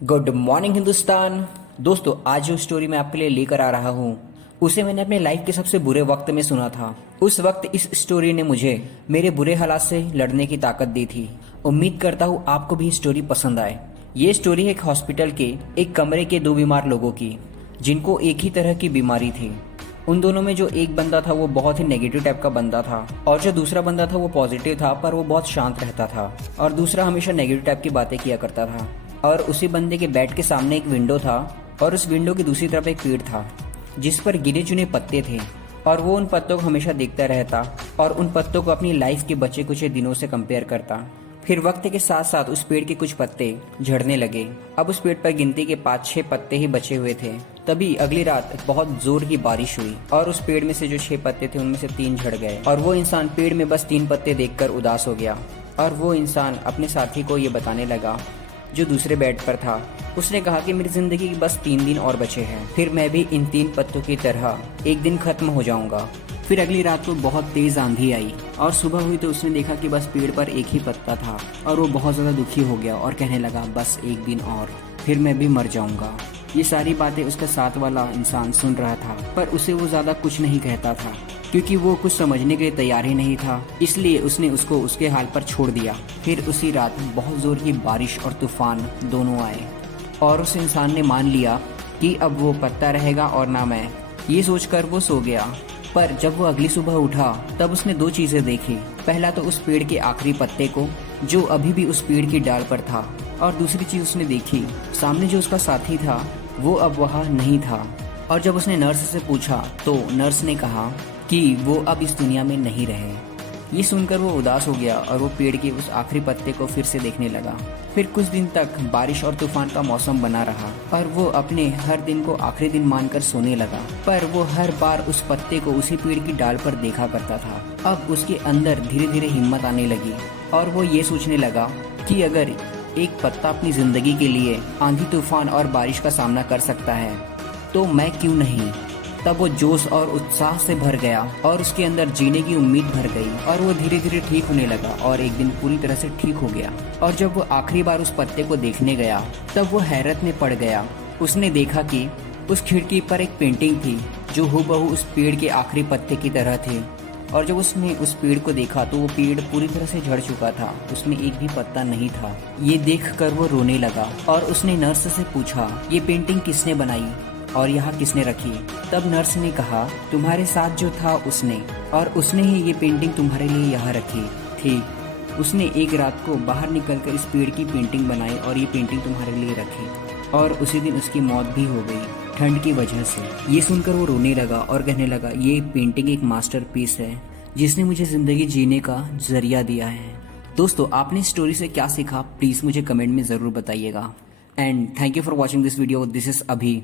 Good morning Hindustan. दोस्तों, आज जो स्टोरी मैं आपके लिए लेकर आ रहा हूँ उसे मैंने अपने लाइफ के सबसे बुरे वक्त में सुना था। उस वक्त इस स्टोरी ने मुझे मेरे बुरे हालात से लड़ने की ताकत दी थी। उम्मीद करता हूँ आपको भी स्टोरी पसंद आए। ये स्टोरी है एक हॉस्पिटल के एक कमरे के दो बीमार लोगों की, जिनको एक ही तरह की बीमारी थी। उन दोनों में जो एक बंदा था वो बहुत ही नेगेटिव टाइप का बंदा था, और जो दूसरा बंदा था वो पॉजिटिव था, पर वो बहुत शांत रहता था और दूसरा हमेशा नेगेटिव टाइप की बातें किया करता था। और उसी बंदे के बेड के सामने एक विंडो था, और उस विंडो की दूसरी तरफ एक पेड़ था जिस पर गिने चुने पत्ते थे, और वो उन पत्तों को हमेशा देखता रहता और उन पत्तों को अपनी लाइफ के बचे कुछ दिनों से कंपेयर करता। फिर वक्त के साथ साथ उस पेड़ के कुछ पत्ते झड़ने लगे। अब उस पेड़ पर गिनती के 5-6 पत्ते ही बचे हुए थे। तभी अगली रात बहुत जोर की बारिश हुई और उस पेड़ में से जो 6 पत्ते थे उनमें से 3 झड़ गए, और वो इंसान पेड़ में बस 3 पत्ते देखकर उदास हो गया। और वो इंसान अपने साथी को ये बताने लगा जो दूसरे बेड पर था। उसने कहा कि मेरी जिंदगी के बस 3 दिन और बचे हैं, फिर मैं भी इन 3 पत्तों की तरह एक दिन खत्म हो जाऊंगा। फिर अगली रात को बहुत तेज आंधी आई और सुबह हुई तो उसने देखा कि बस पेड़ पर एक ही पत्ता था, और वो बहुत ज्यादा दुखी हो गया और कहने लगा बस एक दिन और, फिर मैं भी मर जाऊंगा। ये सारी बातें उसका साथ वाला इंसान सुन रहा था, पर उसे वो ज्यादा कुछ नहीं कहता था क्योंकि वो कुछ समझने के लिए तैयार ही नहीं था। इसलिए उसने उसको उसके हाल पर छोड़ दिया। फिर उसी रात बहुत जोर की बारिश और तूफान दोनों आए, और उस इंसान ने मान लिया कि अब वो पत्ता रहेगा और ना मैं। ये सोचकर वो सो गया। पर जब वो अगली सुबह उठा तब उसने 2 चीजें देखी। पहला तो उस पेड़ के आखिरी पत्ते को जो अभी भी उस पेड़ की डाल पर था, और दूसरी चीज उसने देखी सामने जो उसका साथी था वो अब वहाँ नहीं था। और जब उसने नर्स से पूछा तो नर्स ने कहा कि वो अब इस दुनिया में नहीं रहे। ये सुनकर वो उदास हो गया और वो पेड़ के उस आखिरी पत्ते को फिर से देखने लगा। फिर कुछ दिन तक बारिश और तूफान का मौसम बना रहा और वो अपने हर दिन को आखिरी दिन मानकर सोने लगा। पर वो हर बार उस पत्ते को उसी पेड़ की डाल पर देखा करता था। अब उसके अंदर धीरे धीरे हिम्मत आने लगी और वो ये सोचने लगा कि अगर एक पत्ता अपनी जिंदगी के लिए आंधी तूफान और बारिश का सामना कर सकता है तो मैं क्यों नहीं। तब वो जोश और उत्साह से भर गया और उसके अंदर जीने की उम्मीद भर गई, और वो धीरे धीरे ठीक होने लगा और एक दिन पूरी तरह से ठीक हो गया। और जब वो आखिरी बार उस पत्ते को देखने गया तब वो हैरत में पड़ गया। उसने देखा कि उस खिड़की पर एक पेंटिंग थी जो हूबहू उस पेड़ के आखिरी पत्ते की तरह थी। और जब उसने उस पेड़ को देखा तो वो पेड़ पूरी तरह से झड़ चुका था, उसमें एक भी पत्ता नहीं था। ये देखकर वो रोने लगा और उसने नर्स से पूछा ये पेंटिंग किसने बनाई और यहाँ किसने रखी। तब नर्स ने कहा तुम्हारे साथ जो था उसने, और उसने ही ये पेंटिंग तुम्हारे लिए यहाँ रखी थी। उसने एक रात को बाहर निकलकर इस पेड़ की पेंटिंग बनाई और ये पेंटिंग तुम्हारे लिए रखी, और उसी दिन उसकी मौत भी हो गई ठंड की वजह से। ये सुनकर वो रोने लगा और कहने लगा ये पेंटिंग एक मास्टरपीस है जिसने मुझे जिंदगी जीने का जरिया दिया है। दोस्तों, आपने स्टोरी से क्या सीखा प्लीज मुझे कमेंट में जरूर बताइएगा। And thank you for watching this video. This is अभी।